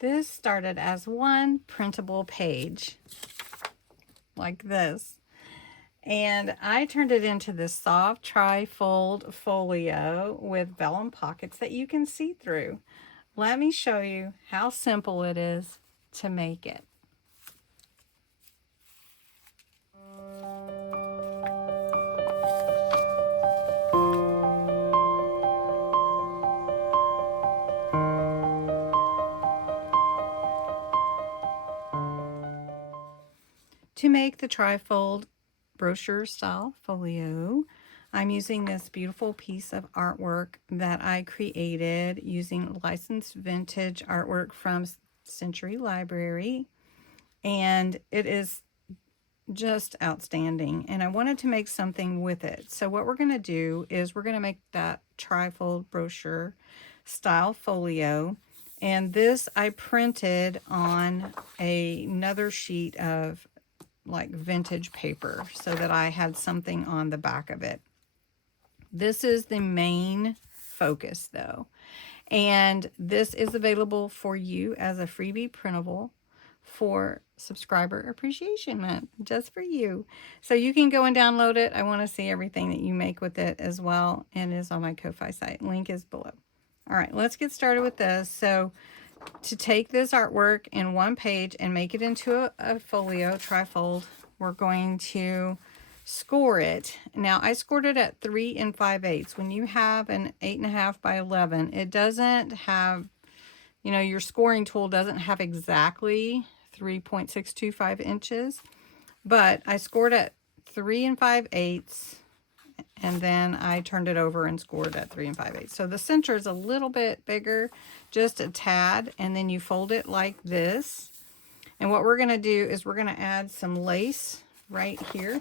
This started as one printable page like this. And I turned it into this soft trifold folio with vellum pockets that you can see through. Let me show you how simple it is to make it. To make the trifold brochure style folio, I'm using this beautiful piece of artwork that I created using licensed vintage artwork from Century Library, and it is just outstanding, and I wanted to make something with it. So what we're going to do is we're going to make that trifold brochure style folio, and this I printed on another sheet of like vintage paper so that I had something on the back of it. This is the main focus though, and this is available for you as a freebie printable for Subscriber Appreciation Month, just for you. So you can go and download it. I want to see everything that you make with it as well, and it is on my Ko-Fi site. Link is below. All right, let's get started with this. So to take this artwork in one page and make it into a folio trifold, we're going to score it. Now I scored it at 3 5/8. When you have an 8.5 by 11, it doesn't have, you know, your scoring tool doesn't have exactly 3.625 inches, but I scored at 3 5/8, and then I turned it over and scored at 3 5/8. So the center is a little bit bigger, just a tad, and then you fold it like this. And what we're going to do is we're going to add some lace right here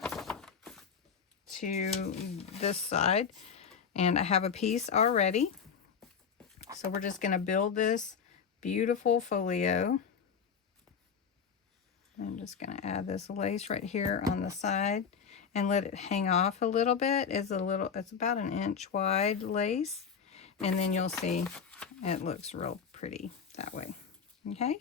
to this side, and I have a piece already. So we're just going to build this beautiful folio. I'm just going to add this lace right here on the side and let it hang off a little bit. It's about an inch wide lace, and then you'll see it looks real pretty that way. Okay,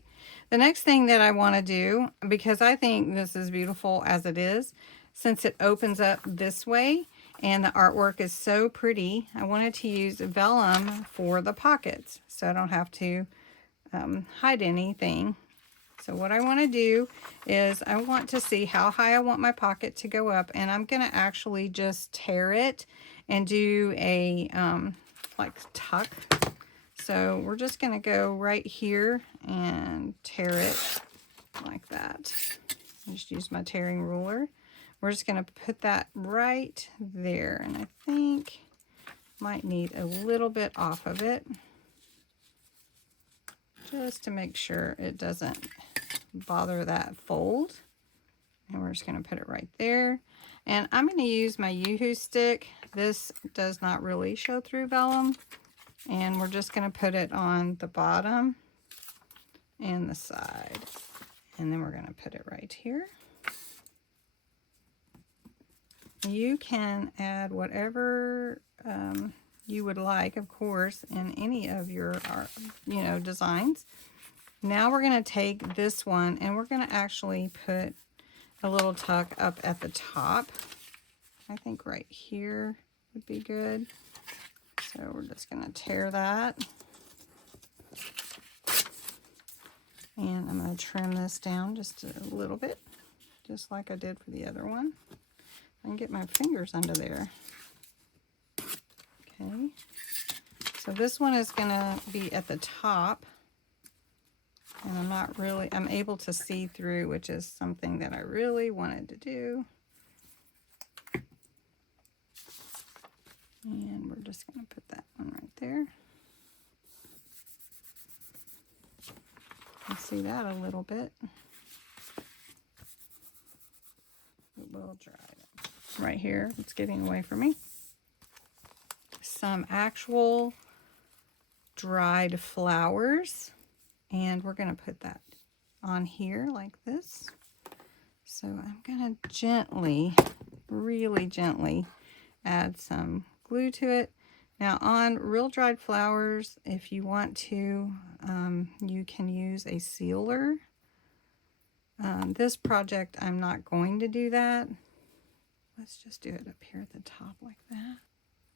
the next thing that I want to do, because I think this is beautiful as it is, since it opens up this way and the artwork is so pretty, I wanted to use vellum for the pockets so I don't have to hide anything. So what I want to do is I want to see how high I want my pocket to go up, and I'm going to actually just tear it and do a like tuck. So we're just going to go right here and tear it like that. I just use my tearing ruler. We're just going to put that right there, and I think might need a little bit off of it just to make sure it doesn't bother that fold. And we're just going to put it right there. And I'm going to use my Yoo-hoo stick. This does not really show through vellum. And we're just going to put it on the bottom and the side. And then we're going to put it right here. You can add whatever you would like, of course, in any of your designs. Now we're going to take this one and we're going to actually put a little tuck up at the top. I think right here would be good. So we're just going to tear that. And I'm going to trim this down just a little bit, just like I did for the other one. I can get my fingers under there. Okay. So this one is going to be at the top. And I'm able to see through, which is something that I really wanted to do. And we're just going to put that one right there. You can see that a little bit. It will dry it. Right here, it's getting away from me. Some actual dried flowers. And we're going to put that on here like this. So I'm going to gently, really gently add some glue to it. Now on real dried flowers, if you want to, you can use a sealer. This project, I'm not going to do that. Let's just do it up here at the top like that.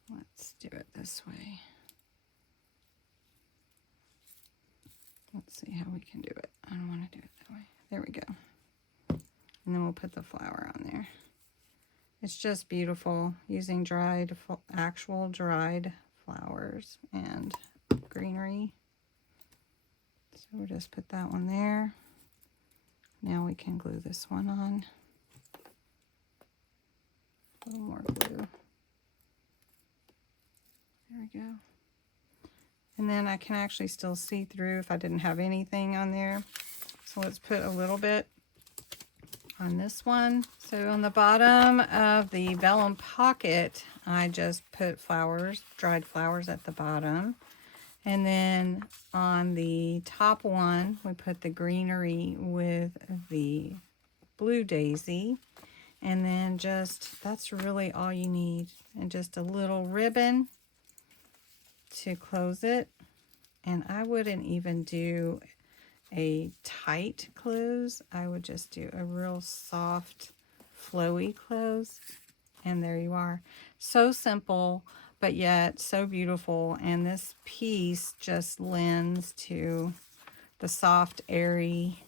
Let's do it this way. Let's see how we can do it. I don't want to do it that way. There we go. And then we'll put the flower on there. It's just beautiful using actual dried flowers and greenery. So we'll just put that one there. Now we can glue this one on. A little more glue. There we go. And then I can actually still see through if I didn't have anything on there. So let's put a little bit on this one. So on the bottom of the Vellum Pocket, I just put flowers, dried flowers at the bottom. And then on the top one, we put the greenery with the blue daisy. And then just, that's really all you need. And just a little ribbon to close it. And I wouldn't even do a tight close. I would just do a real soft, flowy close. And there you are. So simple, but yet so beautiful. And this piece just lends to the soft, airy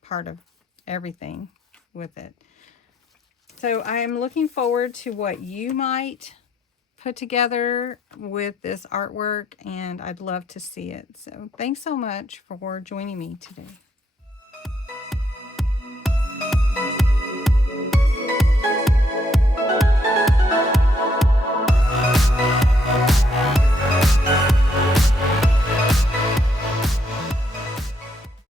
part of everything with it. So I'm looking forward to what you might put together with this artwork, and I'd love to see it. So thanks so much for joining me today.